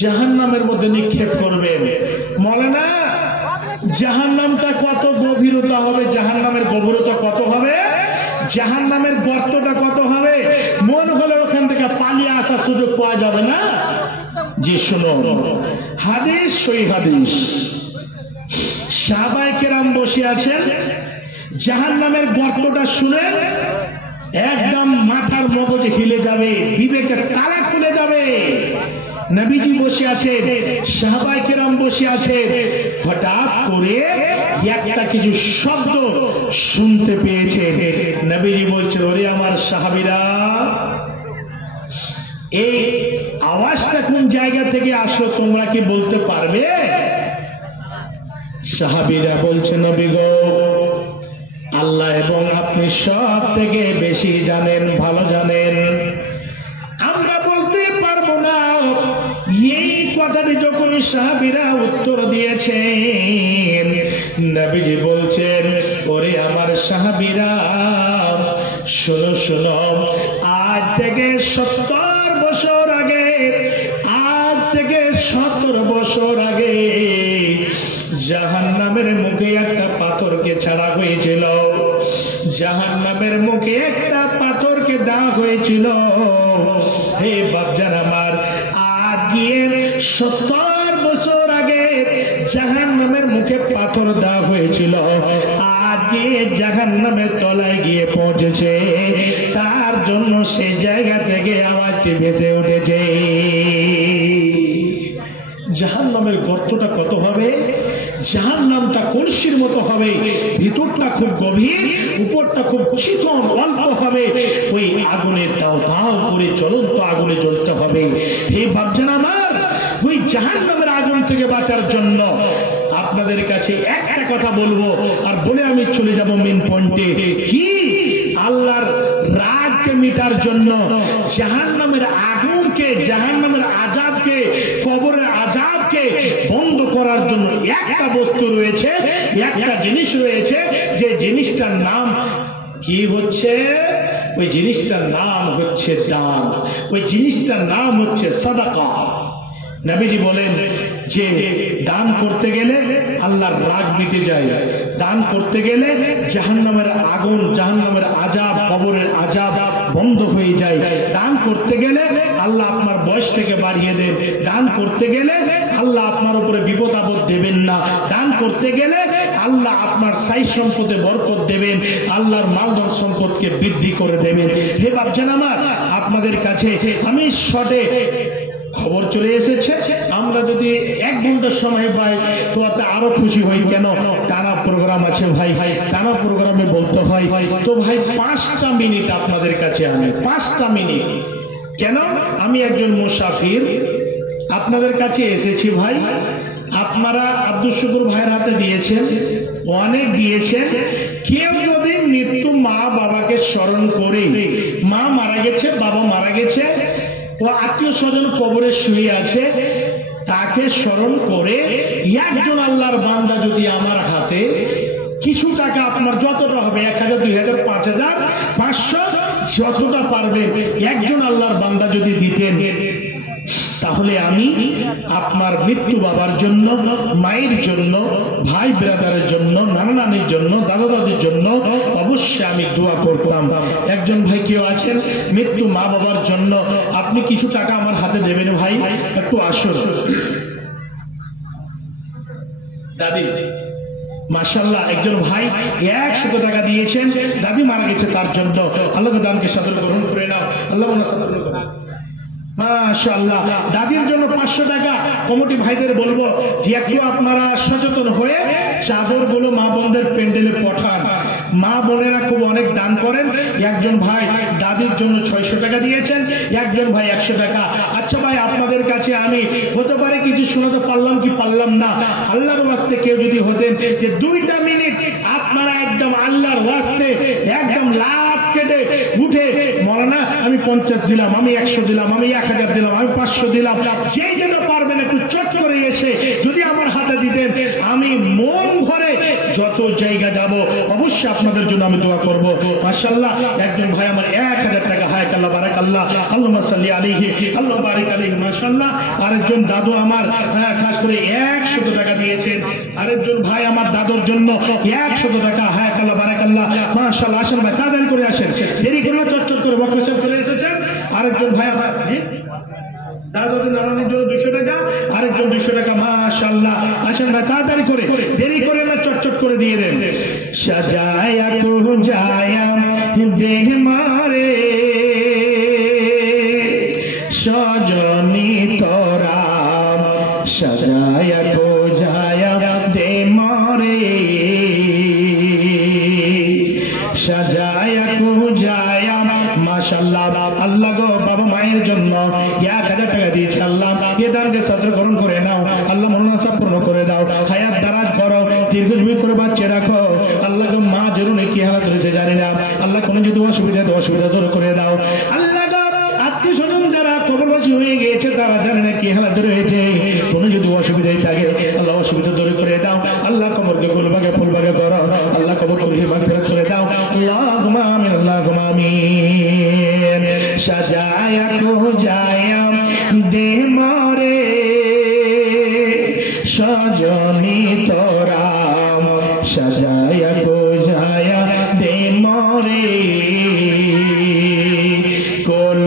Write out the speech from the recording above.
জাহান্নামের মধ্যে নিক্ষেপ করবেন। মৌলানা জাহান্নামটা কত গভীরতা হবে, জাহান্নামের গভীরতা কত হবে, জাহান্নামের গর্তটা কত হবে, মন হলে ওখান থেকে পালিয়ে আসার সুযোগ পাওয়া যাবে না। জি শুনুন, হাদিস, সহিহ হাদিস। সাহাবায়ে কেরাম বসে আছেন, জাহান্নামের গর্তটা শুনে একদম মাথার মগজ হিলে যাবে, বিবেকের তালা খুলে যাবে। নবীজি বসে আছে, সাহাবায়ে কেরাম বসে আছে, হঠাৎ করে একটা কিছু শব্দ শুনতে পেয়েছে। নবীজি বলছে, ওরে আমার সাহাবীরা, এই আওয়াজটা কোন জায়গা থেকে আসলো তোমরা কি বলতে পারবে? সাহাবীরা বলছে, নবী গো, আল্লাহ এবং আপনি সব থেকে বেশি জানেন, ভালো জানেন, আমরা বলতে পারবো না। এই কথাটি যখন সাহাবীরা উত্তর দিয়েছেন, নবীজি বলছেন, ওরে আমার সাহাবীরা, শোনো শোনো, আজ থেকে 70 বছর আগে, আজ থেকে 70 বছর আগে জাহান্নামের মুখে একটা পাথরকে ছাড়া হয়েছিল, জাহান্নামের মুখে একটা পাথরকে দেওয়া হয়েছিল। হে বাপজান আমার, আজ গিয়ে 70 বছর আগে জাহান্নামের মুখে পাথর দেওয়া হয়েছিল, আজ গিয়ে জাহান্নামের তলায় গিয়ে পৌঁছেছে, তার জন্য সেই জায়গা থেকে আওয়াজটি ভেসে উঠেছে। জাহান্নামের গর্তটা কত হবে, জাহান্নামটা কলসির মতো হবে, ভিতরটা খুব গভীর, উপরটা খুব চিকন অল্প হবে, ওই আগুনের দাও দাও করে জ্বলন্ত আগুনে জ্বলতে হবে। হে বাপজান আমার, ওই জাহান্নামের আগুন থেকে বাঁচার জন্য আপনাদের কাছে একটা কথা বলবো, আর বলে আমি চলে যাব মেন পয়েন্টে। কি? আল্লাহর রাগকে মিটার জন্য, জাহান্নামের আগুনকে, জাহান্নামের আযাবকে, কবরের আযাবকে বন্ধ করার জন্য একটা বস্তু রয়েছে, একটা জিনিস রয়েছে, যে জিনিসটার নাম কি হচ্ছে? ওই জিনিসটার নাম হচ্ছে দান, ওই জিনিসটার নাম হচ্ছে সাদাকা। নবীজি বলেন যে দান করতে গেলে আল্লাহর রাগ মিটে যায়, দান করতে গেলে জাহান্নামের আগুন, জাহান্নামের আযাব, কবরের আযাব বন্ধ হয়ে যায়, দান করতে গেলে আল্লাহ আপনার বয়স থেকে বাড়িয়ে দেন, দান করতে গেলে আল্লাহ আপনার উপরে বিপদ আপদ দেবেন না, দান করতে গেলে আল্লাহ আপনার সাই সম্পদে বরকত দেবেন, আল্লাহর মালধন সম্পদকে বৃদ্ধি করে দেবেন। হে বাপজান আমার, আপনাদের কাছে আমি শর্টে খবর চলে এসেছে, আমরা যদি 1 ঘন্টা সময় পাই তো আরো খুশি হই। কেন? টানা প্রোগ্রাম আছে ভাই, টানা প্রোগ্রামে বলতে হয়। তো ভাই 5টা মিনিট আপনাদের কাছে, আমি 5টা মিনিট। কেন? আমি একজন মুসাফির, আপনাদের কাছে এসেছি ভাই। আপনারা আব্দুল শুকুর ভাইয়ের হাতে দিয়েছেন, অনেক দিয়েছেন। কেউ যদি মৃত্যু মা বাবাকে স্মরণ করে, মা মারা গেছে, বাবা মারা গেছে, ও আত্মীয় স্বজন কবরে শুয়ে আছে, তাকে স্মরণ করে একজন আল্লাহর বান্দা যদি আমার হাতে কিছু টাকা, আপনার যতটা হবে, 1000, 2000, 5000, 500, যতটা পারবেন, একজন আল্লাহর বান্দা যদি দিতেন, তাহলে আমি আপনার মৃত্যু বাবার জন্য, মায়ের জন্য, ভাই ব্রাদারের জন্য, নানা নানির জন্য, দাদা দাদির জন্য অবশ্যই আমি দোয়া করতাম। একজন ভাই কেউ আছেন মৃত্যু মা বাবার জন্য, আপনি কিছু টাকা আমার হাতে দেবেন ভাই, একটু আসুন। দাদি মাশাআল্লাহ, একজন ভাই 100 টাকা দিয়েছেন, দাদি মারা গেছে তার জন্য। আল্লাহ দানকে সাদর গ্রহণ করে নাও, আল্লাহ সাদর গ্রহণ করুন। মাশাআল্লাহ, দাদির জন্য 500 টাকা। কমিটি ভাইদের বলবো যে একটু আপনারা সচেতন হয়ে চাদরগুলো মা বোনদের প্যান্ডেলে পাঠান। মা বোনেরা খুব অনেক দান করেন। একজন ভাই দাদির জন্য 600 টাকা দিয়েছেন, একজন ভাই 100 টাকা। আচ্ছা ভাই, আপনাদের কাছে আমি হতে পারে কিছু শোনাতে পারলাম কি পারলাম না, আল্লাহর ওয়াস্তে কেউ যদি হতেন যে 2টা মিনিট আপনারা একদম আল্লাহর ওয়াস্তে একদম লাভ কেটে উঠে মৌলানা আমি 50 দিলাম, আমি 100 দিলাম, আমি 1000 দিলাম, আমি 500 দিলাম, যেই যেন পারবেন একটু চট করে এসে যদি আমার হাতে দিতেন, আমি মন ভরে যত জায়গা যাব অবশ্যই আপনাদের জন্য আমি দোয়া করব। মাশাআল্লাহ, একজন ভাই আমার 1000 টাকা, হায়াকাল্লাহ বারাকাল্লাহ, আল্লাহুম্মা সাল্লি আলাইহি, আল্লাহ বারিক আলাইহি, মাশাআল্লাহ। আরেকজন দাদু আমার খাস করে 100 টাকা দিয়েছেন। আরেকজন ভাই আমার দাদুর জন্য 100 টাকা, হায়াকাল্লাহ বারাকাল্লাহ, মাশাআল্লাহ। আসেন ভাই, তাড়াতাড়ি করে আসেন, দেরি করে চটচট করে বক্তা সাহেব চলে এসেছেন। আরেকজন ভাই আমার জি দাদাদের নারায়ণের জন্য 200 টাকা, আরেকজন 200 টাকা, মাশাআল্লাহ। আসেন ভাই, তাড়াতাড়ি করে, দেরি করে না, চটচট করে দিয়ে দেন। সাজায়া কো জায়া দেহ মারে সজনী তোরা, সাজায়া কো জায়া দে মারে সাজায়া কো জায়া। মাশাআল্লাহ, আল্লাহ গো বাবা মায়ের জন্য 1000 টাকা দিয়েছে। আল্লাহ এ দানকে সদর গ্রহণ করে নাও, আল্লাহ মনোনাসা পূর্ণ করে দাও, হায়াত দারাজ করো, দীর্ঘজীবী করে বাচ্চা রাখো। আল্লাহ গো মা জরুরি কি হালাত রয়েছে জানি না, আল্লাহ কোনো যদি অসুবিধা দূর করে দাও। আল্লাহ গো আত্মীয় স্বজন যারা কবরবাসী হয়ে গিয়েছে তারা জানে না কি হালাত রয়েছে, কোনো যদি অসুবিধাই থাকে আল্লাহ অসুবিধা দূর করে দাও। আল্লাহ কবরকে ফুলবাগে ফুলবাগে করো, আল্লাহ কবর মাগফিরাত করে দাও। আল্লাহুম্মা আমিন, আল্লাহুম্মা আমিন। সাজায়া কো জায়া দে মারে সজনী তোরা,